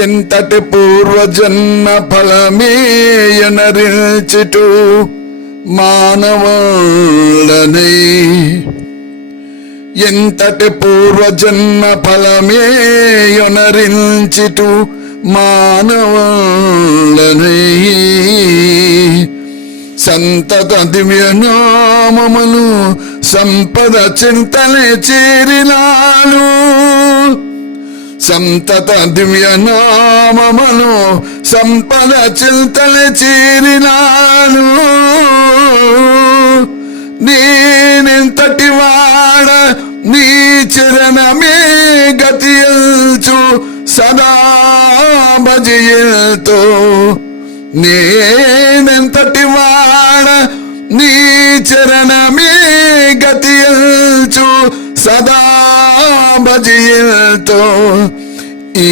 ఎంతటి పూర్వజన్మ ఫలమేయనరిచిటు మానవుడనై, ఎంతటి పూర్వజన్మ ఫలమేయనరించిటు మానవుడనై, సంతత దివ్యనామమును సంపద చింతనే చేరినాను, సంతత దివ్యనామమును సంపద చింతనే చేరినాను. నేనెంతటి వాడ నీ చరణమే గతియల్చు సదా భజయల్తో, నేనెంతటి వాడ నీ చరణమే గతియల్చు సదా భజయల్తో, ఈ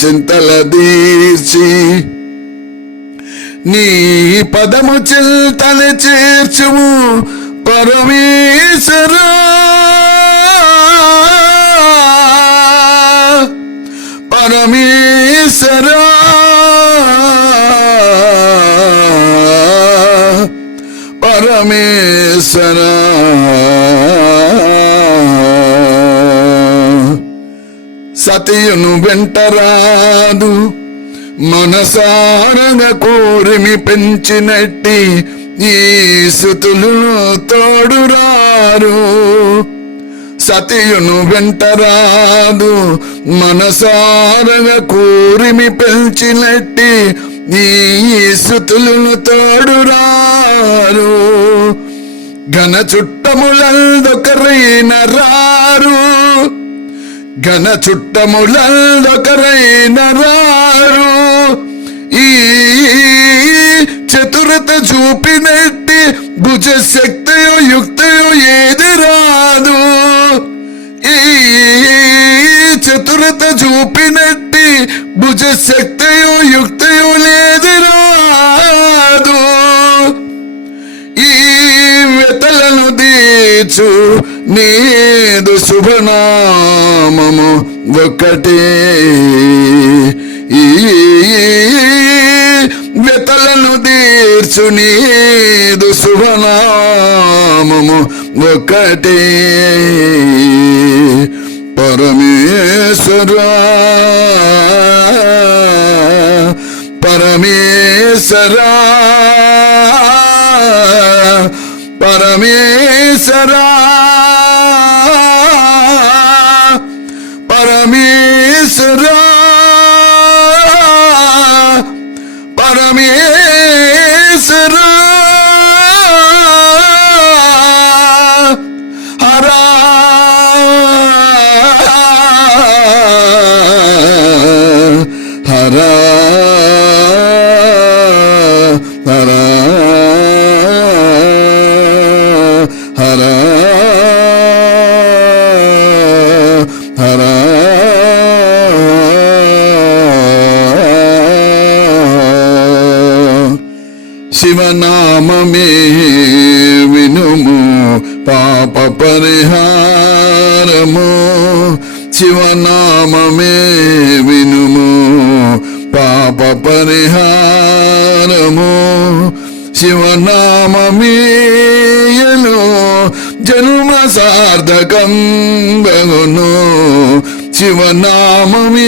చింతల దీర్చి నీ పదము చింతన చేర్చుము పరమేశ్వరా, పరమేశ్వరా, పరమేశ్వరా. సతియును వెంటరాదు మనసారగా కోరిమి పెంచినట్టి ఈ సుతులు తోడురారు, సతియును వెంటరాదు మనసారగా కోరిమి పెంచినట్టి ఈ సుతులను తోడురారు. ఘన చుట్టములందొకరైన రారు, ఘన చుట్టములందొకరైన రారు. ఈ చతురత చూపినట్టి భుజ శక్తియో యుక్తయో ఏది రాదు, ఈ చతురత చూపినట్టి భుజ శక్తియో యుక్తయో లేదు రాదు. ఈ వెతలను దీచు నీదు శుభనామము ఒక్కటే, ఈ వెతలను తీర్చు నీదు శుభనామము ఒక్కటే. పరమేశ్వరా, పరమేశ్వరా, పరమేశ్వరా, పరమేశ్వరా, పరమేశ్వరా. హరా హరా హరా హరా హరా. శివనామమే వినుము పాప పరిహారము, శివనామమే వినుము పాప పరిహారము, శివనామమేయను జన్మ సార్థకం బగును, శివనామమేయను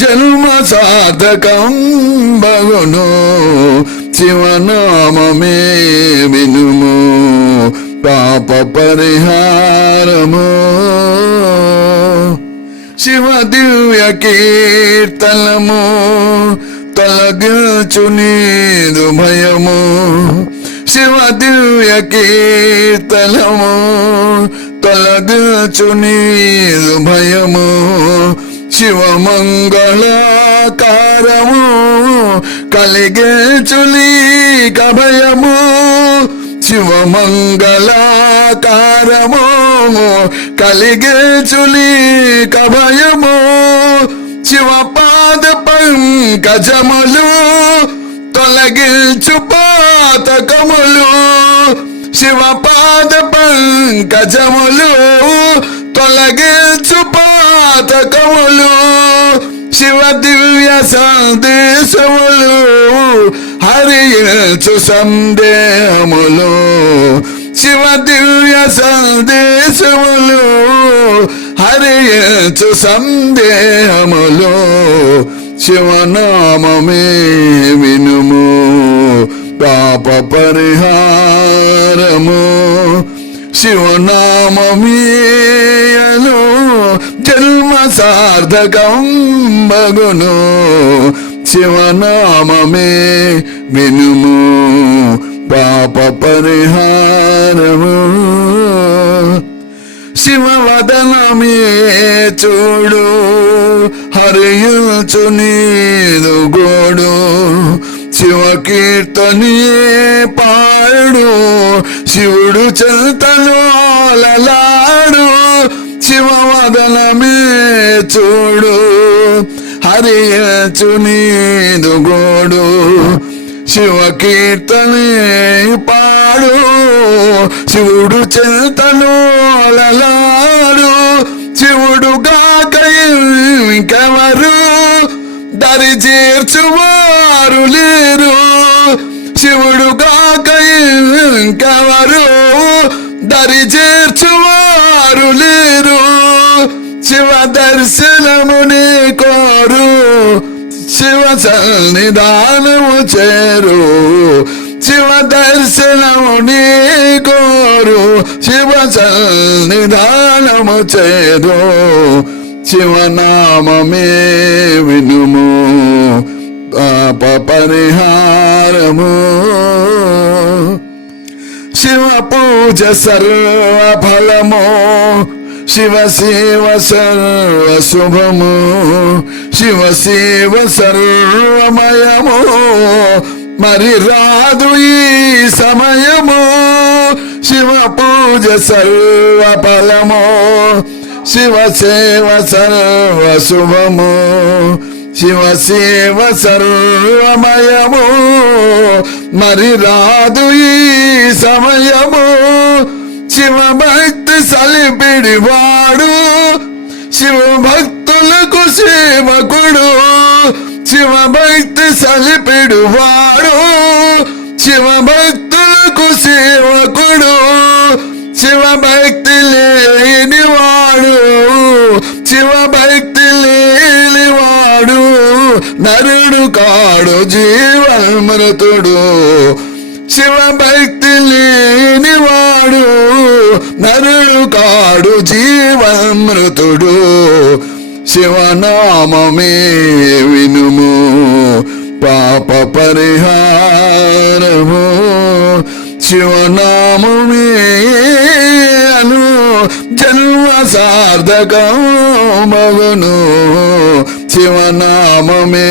జన్మ సార్థకం బగును, శివనామమే వినుము పాప పరిహారము. శివ దివ్య కీర్తనము తొలగించు నీదు భయము, శివ దివ్య కీర్తనము తొలగించు నీదు భయము, శివమంగళాకారము కలిగించు నీక భయము, శివమంగళాకారము కలిగించు నీక భయము, శివపాద పంకజములు తొలగించు పాతకములు, శివ పాద పంకజములు తొలగించు పాతకములు శివ దివ్య సందేశములు హరించు సందేహములు శివ దివ్య సందేశములు హరించు సందేహములు శివనామమే వినుము పాప పరిహారము శివనామమీయను జన్మ సార్థకం మగును శివనామమే వినుము పాప పరిహారము శివవదనమే చూడు హరియుచు నీదు గోడు శివ కీర్తనే పాడు శివుడు చెంతను అలలాడు శివవదనమే చూడు హరియుచు నీదు గోడు శివ కీర్తనే పాడు శివుడు చెంతను అలలాడు శివుడు గాక ఇంకెవరు దరి చేర్చువారు లేరు శివుడు గాక ఇంకెవరు దరి చేర్చువారు లేరు శివ దర్శనముని కోరు శివ సన్నిధానము చేరు శివ దర్శనముని కోరు శివ సన్నిధానము చేరు శివనామమే వినుము పాప పరిహారము శివ పూజ సర్వ ఫలము శివ శివ సర్వ శుభము శివ శివ సర్వమయము మరి రాదు ఈ సమయము శివ పూజ సర్వ ఫలము శివ సేవ సర్వ శుభము శివ శివ సర్వమయము మరి రాదు ఈ సమయము శివ భక్తి సలిపిడివాడు శివ భక్తులకు సేవకుడు శివ భక్తి సలిపిడివాడు శివ భక్తులకు సేవకుడు శివ భక్తి లేనివాడు శివ భక్తి లేనివాడు నరుడు కాడు జీవన్మృతుడు శివ భక్తి లేనివాడు నరుడు కాడు జీవన్మృతుడు శివనామమే వినుము పాప పరిహారము శివనామమే అను జన్మ సార్థకం మగును శివనామమే